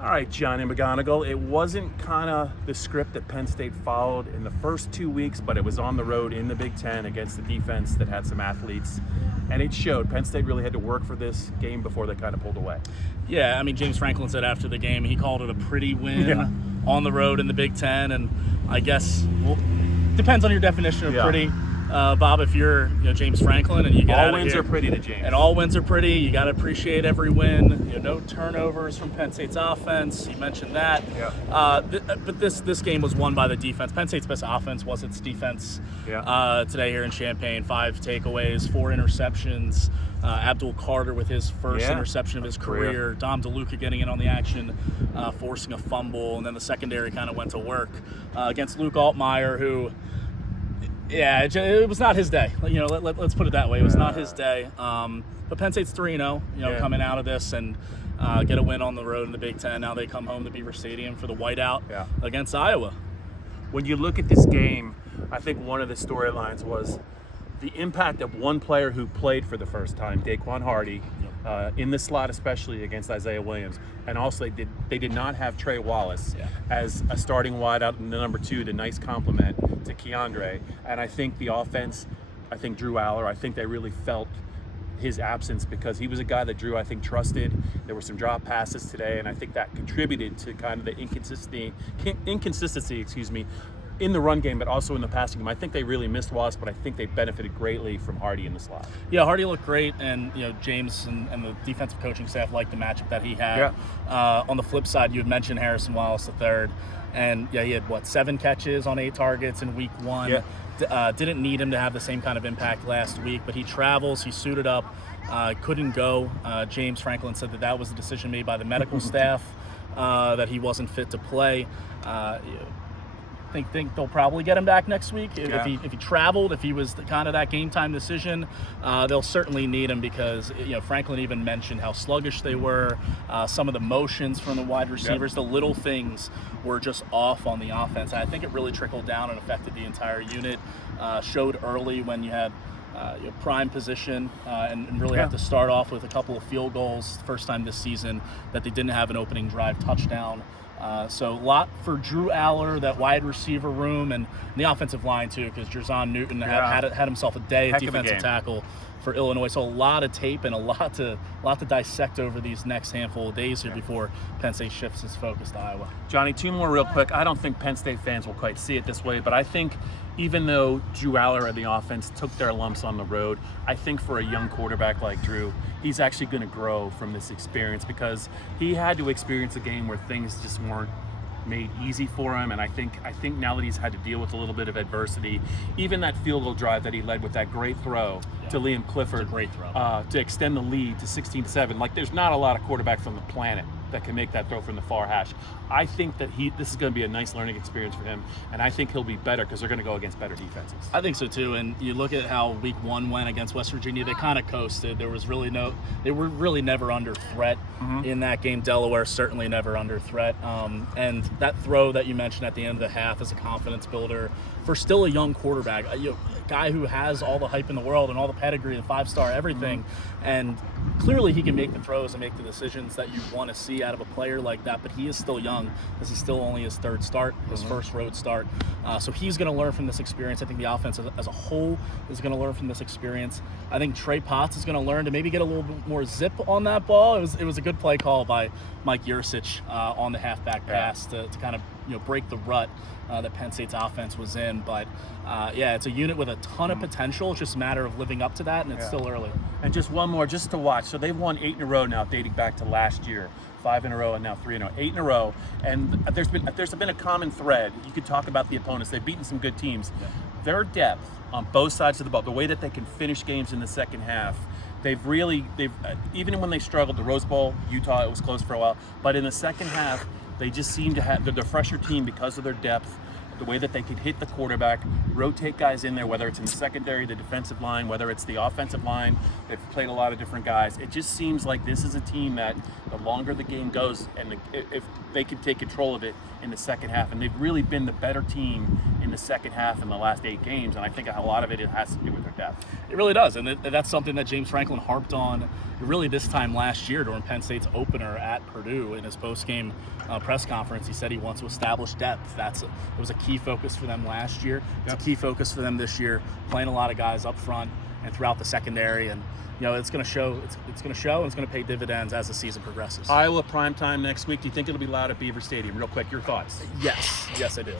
All right, Johnny McGonigal. It wasn't kind of the script that Penn State followed in the first 2 weeks, but it was on the road in the Big Ten against the defense that had some athletes. And it showed. Penn State really had to work for this game before they kind of pulled away. Yeah, I mean, James Franklin said after the game he called it a pretty win on the road in the Big Ten. And I guess, depends on your definition of pretty. Bob, if you're James Franklin and you get all wins are pretty to James. And all wins are pretty. You got to appreciate every win. No turnovers from Penn State's offense. You mentioned that. Yeah. But this game was won by the defense. Penn State's best offense was its defense today here in Champaign. 5 takeaways, 4 interceptions. Abdul Carter with his first interception of his career. Dom DeLuca getting in on the action, forcing a fumble. And then the secondary kind of went to work against Luke Altmaier, who... Yeah, it was not his day. Let's put it that way. It was not his day. But Penn State's 3-0, coming out of this and get a win on the road in the Big Ten. Now they come home to Beaver Stadium for the whiteout against Iowa. When you look at this game, I think one of the storylines was the impact of one player who played for the first time, Daquan Hardy, in the slot, especially against Isaiah Williams. And also they did not have Trey Wallace as a starting wideout in the number 2, the nice compliment to Keandre. And I think the offense, Drew Allar, I think they really felt his absence because he was a guy that Drew, I think, trusted. There were some drop passes today, and I think that contributed to kind of the inconsistency, in the run game, but also in the passing game. I think they really missed Wallace, but I think they benefited greatly from Hardy in the slot. Yeah, Hardy looked great, and James and the defensive coaching staff liked the matchup that he had. On the flip side, you had mentioned Harrison Wallace III, and he had 7 catches on 8 targets in week 1. Didn't need him to have the same kind of impact last week, but he travels, he suited up, couldn't go. James Franklin said that was a decision made by the medical staff, that he wasn't fit to play. Think they'll probably get him back next week. If he traveled, if he was kind of that game time decision, they'll certainly need him because Franklin even mentioned how sluggish they were. Some of the motions from the wide receivers, the little things were just off on the offense. And I think it really trickled down and affected the entire unit. Showed early when you had prime position and really have to start off with a couple of field goals. First time this season that they didn't have an opening drive touchdown. So a lot for Drew Allar, that wide receiver room, and the offensive line too, because Jerzon Newton had himself a day at defensive tackle for Illinois. So a lot of tape and a lot to dissect over these next handful of days here before Penn State shifts its focus to Iowa. Johnny, 2 more real quick. I don't think Penn State fans will quite see it this way, but I think even though Drew Allar and the offense took their lumps on the road, I think for a young quarterback like Drew, he's actually going to grow from this experience because he had to experience a game where things just weren't made easy for him, and I think now that he's had to deal with a little bit of adversity, even that field goal drive that he led with that great throw to Liam Clifford, to extend the lead to 16-7. Like, there's not a lot of quarterbacks on the planet that can make that throw from the far hash. I think that this is going to be a nice learning experience for him, and I think he'll be better because they're going to go against better defenses. I think so too, and you look at how week 1 went against West Virginia, they kind of coasted. They were really never under threat in that game. Delaware certainly never under threat, and that throw that you mentioned at the end of the half is a confidence builder for still a young quarterback, a guy who has all the hype in the world and all the pedigree, the 5-star everything, and clearly he can make the throws and make the decisions that you want to see out of a player like that, but he is still young. This is still only his 3rd start, his first road start. So he's going to learn from this experience. I think the offense as a whole is going to learn from this experience. I think Trey Potts is going to learn to maybe get a little bit more zip on that ball. It was a good play call by Mike Yursich on the halfback pass to kind of break the rut that Penn State's offense was in. But it's a unit with a ton of potential. It's just a matter of living up to that, and it's still early. And just one more, just to watch. So they've won 8 in a row now, dating back to last year. 5 in a row and now 3 in a row, 8 in a row. And there's been a common thread. You could talk about the opponents. They've beaten some good teams. Their depth on both sides of the ball, the way that they can finish games in the second half, they've even when they struggled, the Rose Bowl, Utah, it was close for a while. But in the second half, they just seem to have the fresher team because of their depth, the way that they could hit the quarterback, rotate guys in there, whether it's in the secondary, the defensive line, whether it's the offensive line. They've played a lot of different guys. It just seems like this is a team that the longer the game goes and if they can take control of it in the second half, and they've really been the better team in in the second half in the last 8 games, and I think a lot of it has to do with their depth. It really does, and that's something that James Franklin harped on really this time last year during Penn State's opener at Purdue in his post-game press conference. He said he wants to establish depth. It was a key focus for them last year. It's a key focus for them this year, playing a lot of guys up front and throughout the secondary, and it's going to show. It's going to show, and it's going to pay dividends as the season progresses. Iowa primetime next week. Do you think it'll be loud at Beaver Stadium? Real quick, your thoughts. Yes, I do.